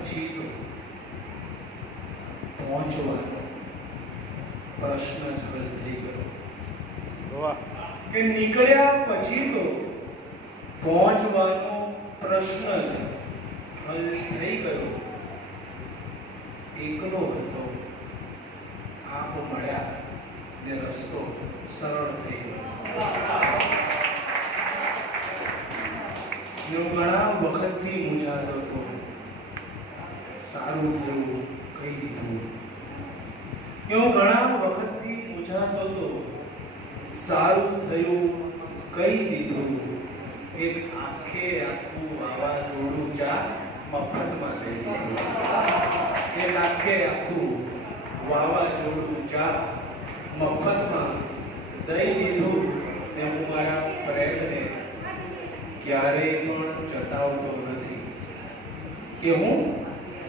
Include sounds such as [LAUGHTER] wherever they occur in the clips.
પછી તો પહોંચવાનો પ્રશ્ન જ હલ થઈ ગયો. કે નીકળ્યા પછી તો પહોંચવાનો પ્રશ્ન જ હલ થઈ ગયો. એકલો હતો. આપ મળ્યા ને રસ્તો સરળ થઈ ગયો. ઘણા વખતથી મૂંઝાતો હતો. સારું થયું, કહી દીધું. કે હું ઘણા વખતથી પૂછાતો હતો સારું થયું, કહી દીધું. એક આખે આખું વાવાઝોડું ચા મફતમાં દઈ દીધું. એક આખે આખું વાવાઝોડું ચા મફતમાં દઈ દીધું. ને હું મારા ફ્રેન્ડને ક્યારેય પણ જતાવતો નથી. કે હું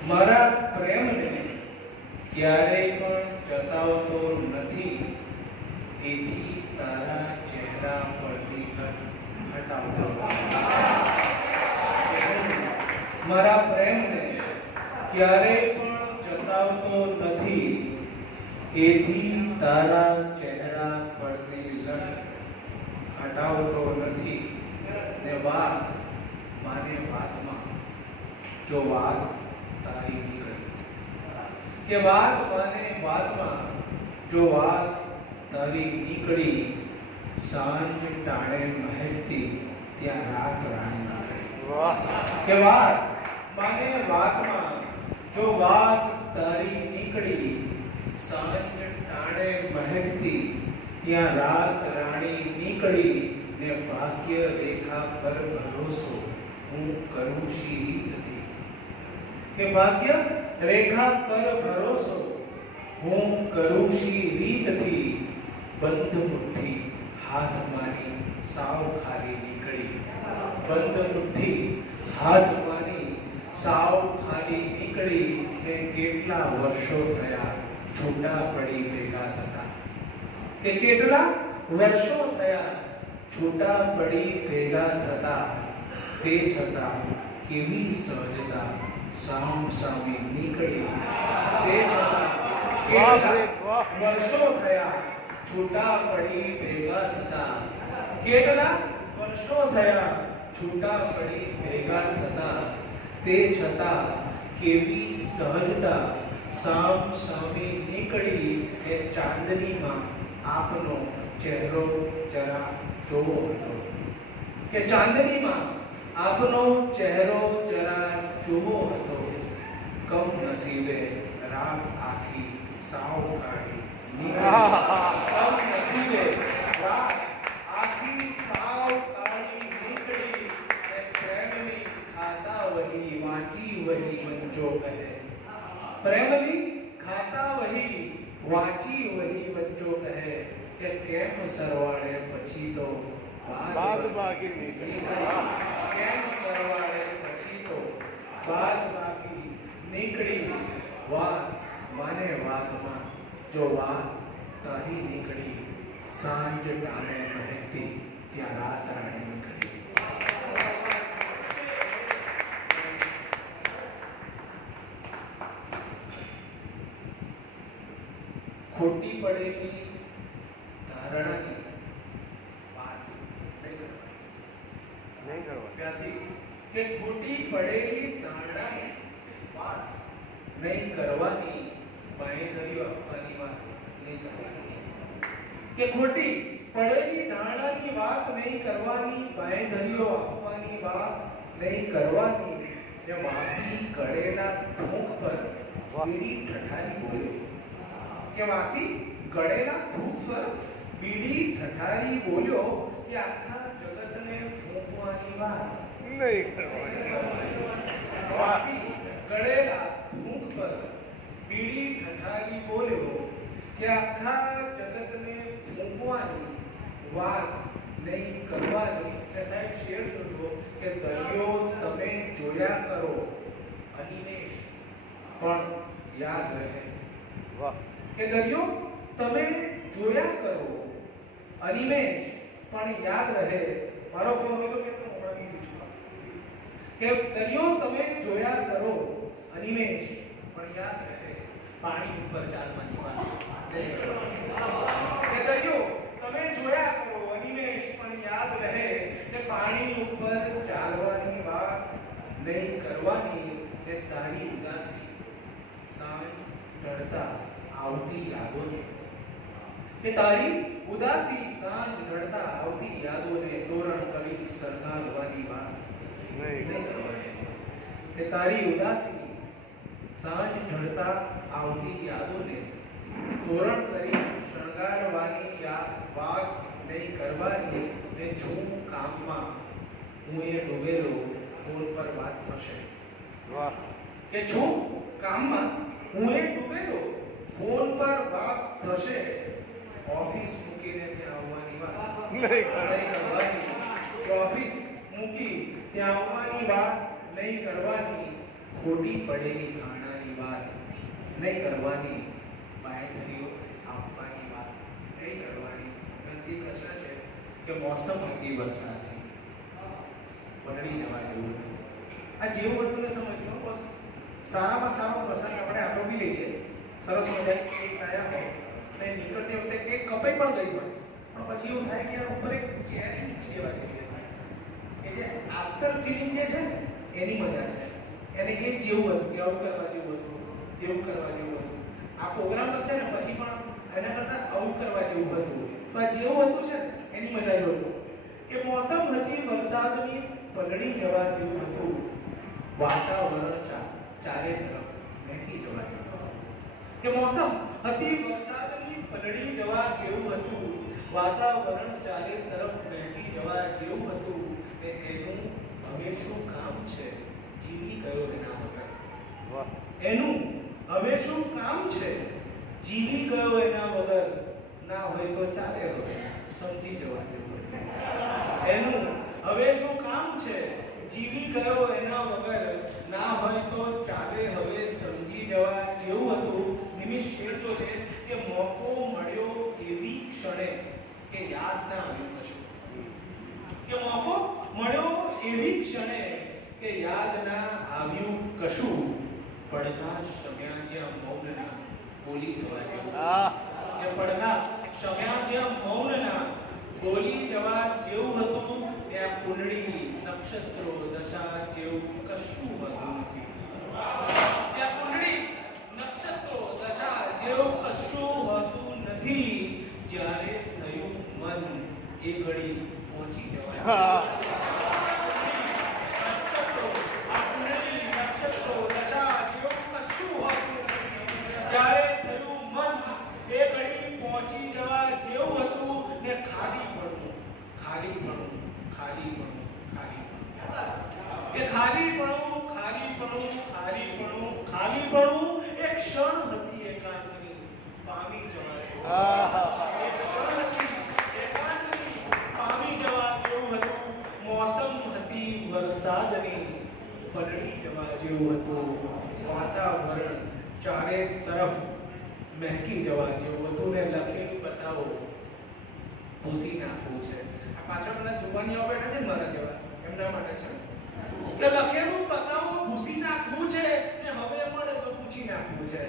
મારા પ્રેમને ક્યારેય પણ જતાવતો નથી, એથી તારા ચહેરા પરથી હટાવતો. મારા પ્રેમને ક્યારેય પણ જતાવતો નથી, એથી તારા ચહેરા પરથી લટ, હટાવતો નથી ને વાત માને વાતમાં, જો વાત તારી નીકળી કે વાત માને વાતમાં જો વાત તારી નીકળી સાંજ ટાણે મહેકતી ત્યાં રાત રાણી નીકળી કે વાત માને વાતમાં જો વાત તારી નીકળી સાંજ ટાણે મહેકતી ત્યાં રાત રાણી નીકળી ને ભાગ્ય રેખા પર ભરોસો હું કરું શી રીતથી કે ભાગ્ય રેખા પર ભરોસો હું કરું શી રીતથી? બંધ મુઠ્ઠી હાથ મારી સાવ ખાલી નીકળી. બંધ મુઠ્ઠી હાથ મારી સાવ ખાલી નીકળી ને કેટલા વર્ષો થયા છૂટા પડી ભેગા થતા. કે કેટલા વર્ષો થયા છૂટા પડી ભેગા થતા? તે છતાં કેવી સહજતા સામ સામે નીકળી તે છતાં. વર્ષો થયા છૂટા પડી ભેગા થતા. કેટલા વર્ષો થયા છૂટા પડી ભેગા થતા. તે છતાં કેવી સહજતા સામ સામે નીકળી એ ચાંદનીમાં આપનો ચહેરો જરા જોવો હતો. કે ચાંદનીમાં આપનો ચહેરો જરા જોવો હતો કમ નસીબે રાત આખી સાવ કાઢી નીકળી કમ નસીબે રાત આખી સાવ કાળી નીકળી ને પ્રેમની ખાતા વહી વાંચી વહી વંચો કહે પ્રેમની ખાતા વહી વાંચી વહી વંચો કહે કે કેમ સરવાળે પછી તો બાદ બાકી નીકળી. કેમ સરવાળે પછી તો બાદ બાકી નીકળી વાત માને વાતમાં જો વાત તારી નીકળી સાંજ ટાણે મહેકતી ત્યાં રાત રાણી નીકળી ખોટી પડેલી ધારણાની વાત નહીં કરવાની નહીં કરવા અભ્યાસી કે ખોટી પડેલી ધારણાની વાત નહીં કરવાની બાંહેધરીઓ આપવાની વાત નહીં કરવાની કે ખોટી પડેલી ધારણાની વાત નહીં કરવાની બાંહેધરીઓ આપવાની વાત નહીં કરવાની. ને માસી ગળેલા ધૂક પર બીડી ઠઠારી બોલ્યો કે માસી ગળેલા ધૂક પર બીડી ઠઠારી બોલ્યો કે આખા જગતને ફૂંકવાની વાત. નહીં કરવાની. માસી ગળેલા ધૂક પર બીડી ઠઠારી બોલ્યો. કે આખા જગતને ફૂંકવાની વાત નહીં કરવાની ને સાહેબ શેર જોજો કે દરિયો તમે જોયા કરો અનિમેષ પણ યાદ રહે વાહ કે દરિયો તમે જોયા કરો અનિમેષ પણ યાદ રહે મારો ફોન હોય તો કે હું હમણાં busy છું કે દરિયો તમે જોયા કરો અનિમેષ પણ યાદ રહે પાણી ઉપર ચાલવાની વાત નહીં કરવાની. એ તમે જોયા કરો અનિમેષ પણ યાદ રહે કે પાણી ઉપર ચાલવાની વાત નહીં કરવાની તે તારી ઉદાસી સામે ઢળતા આવતી યાદોને કે તારી ઉદાસી સાંજ ઢળતા આવતી યાદોને તોરણ કરી સરકારવાની વાત નહીં નહીં કરવાની. કે તારી ઉદાસી સાંજ ઢળતા આવતી યાદોને તોરણ કરી શણગારવાની યા- વાત નહીં કરવાની ને છું કામમાં હું એ ડૂબેલો ફોન પર વાત થશે. વાહ. કે છું કામમાં હું એ ડૂબેલો ફોન પર વાત થશે. ઓફિસ મૂકીને ત્યાં આવવાની વાત. નહીં નહીં કરવાની. ઓફિસ મૂકી ત્યાં આવવાની વાત નહીં કરવાની. ખોટી પડેલી ધારણાની વાત નહીં કરવાની. બાંયધરીઓ આપવાની વાત નહીં કરવાની. અંતિમ રચના છે કે મોસમ હતી વરસાદની. પલળી જવા જેવું હતું. આ જેવું હતું ને સમજો બસ સારામાં સારો પ્રસંગ આપણે આટો બી લઈએ. સરસ મજાની કેક લાયા હોય, અને નીકળતી વખતે કેક કપાઈ પણ ગઈ હોય. પણ પછી એવું થાય કે યાર ઉપર એક કેરી મૂકી દેવા જેવી હોય. એ જે આફ્ટર ફિલિંગ જે છે ને, એની મજા છે. એને એ જેવું હતું, કે આવું કરવા જેવું હતું, તેવું કરવા જેવું હતું. આ પ્રોગ્રામ તો છે ને પછી પણ એના કરતાં આવું કરવા જેવું હતું. તો આ જેવું હતું છે એની મજા જોજો કે મોસમ હતી વરસાદની પલળી જવા જેવું હતું. વાતાવરણ ચારે તરફ મેકી જવા જેવું હતું. કે મોસમ હતી વરસાદની પલળી જવા જેવું હતું. વાતાવરણ ચારે તરફ મેકી જવા જેવું હતું. ને એનું હવે શું કામ છે? જીવી ગયો એના વગર? એનું હવે શું કામ છે? જીવી ગયો એના વગર. ના હોય તો ચાલે હવે. સમજી જવા જેવું એનું હવે શું કામ છે? જીવી ગયો એના વગર. ના હોય તો ચાલે હવે. સમજી જવા જેવું હતું. નિમિષ એટલો છે કે મોકો મળ્યો એવી ક્ષણે કે યાદ ના આવ્યું કશું. કે મોકો મળ્યો એવી ક્ષણે કે યાદ ના આવ્યું કશું. પડઘા શમ્યા જ્યાં મૌનના બોલી જવા જેવું. કે પડઘા શમ્યા જ્યાં મૌનના બોલી જવા જેવું હતું ત્યાં કુંડળી નક્ષત્રો દશા જેવું કશું હતું નથી ત્યાં કુંડળી નક્ષત્રો દશા જેવું કશું હોતું નથી જ્યારે થયું મન એ ઘડી પહોંચી જવા હા નક્ષત્રો, આ કુંડળી, નક્ષત્રો, દશા જેવું કશું હોતું નથી. જ્યારે થયું મન એ ઘડી પહોંચી જવા જેવું હતું ને ખાલી પડવું. ખાલી પડવું એ ખાલીપણું, ખાલીપણું, ખાલીપણું, ખાલીપણું એક ક્ષણ હતી એકાંતની. પામી જવા જેવું. આહા. એક ક્ષણ હતી એકાંતની. પામી જવા જેવું હતું. મોસમ હતી વરસાદની. પલળી જવા જેવું હતું. વાતાવરણ ચારે તરફ મહેકી જવા જેવું હતું ને લખેલું બતાવો. ભૂસી નાખવું છે. આ પાછળ બધા જુવાનીઓ બેઠા છે મારા જેવા, એમના માટે છે. કે લખેલું બતાવો, ભૂસી નાખવું છે ને હવે મળે તો પૂછી નાખવું છે.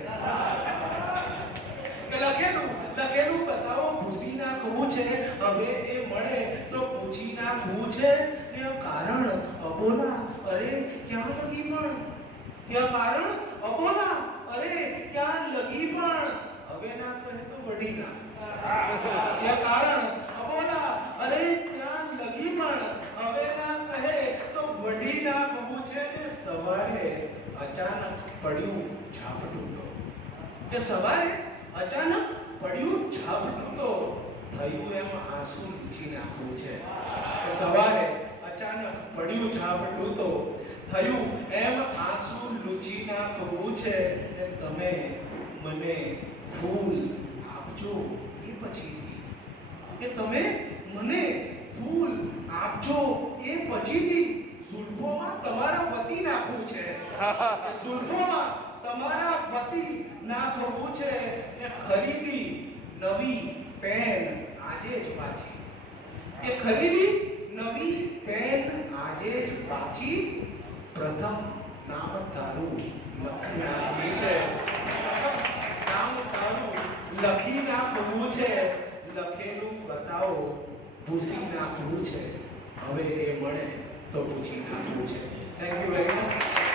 કે લખેલું લખેલું બતાવો, ભૂસી નાખવું છે, હવે એ મળે તો પૂછી નાખવું છે. ને કારણ અબોલા, અરે ક્યાં લગી પણ? કારણ અબોલા, અરે ક્યાં લગી પણ? હવે ના કહે તો વઢી ના કે કારણ અબોલા અરે ત્યાં લગી પણ હવે કહે તો વઢી નાખવું છે કે સવારે અચાનક પડ્યું ઝાપટું તો કે સવારે અચાનક પડ્યું ઝાપટું તો થયું એમ આંસુ લૂછી નાખવું છે સવારે અચાનક પડ્યું ઝાપટું તો થયું એમ આંસુ લૂછી નાખવું છે ને તમે મને ફૂલ આપજો. એ પછીથી. કે તમે મને ફૂલ આપજો. એ પછીથી ઝુલ્ફોમાં તમારા વતી નાખવું છે. [LAUGHS] ઝુલ્ફોમાં તમારા વતી નાખવું છે. ને ખરીદી નવી પેન આજે જ પાછી કે ખરીદી નવી પેન આજે જ પાછી પ્રથમ નામ તારું લખી નાખવું છે. નામ તારું લખી નાખવું છે. લખેલું બતાવો, ભૂસી નાખવું છે. હવે એ મળે તો પૂછી નાખવું છે. Thank you very much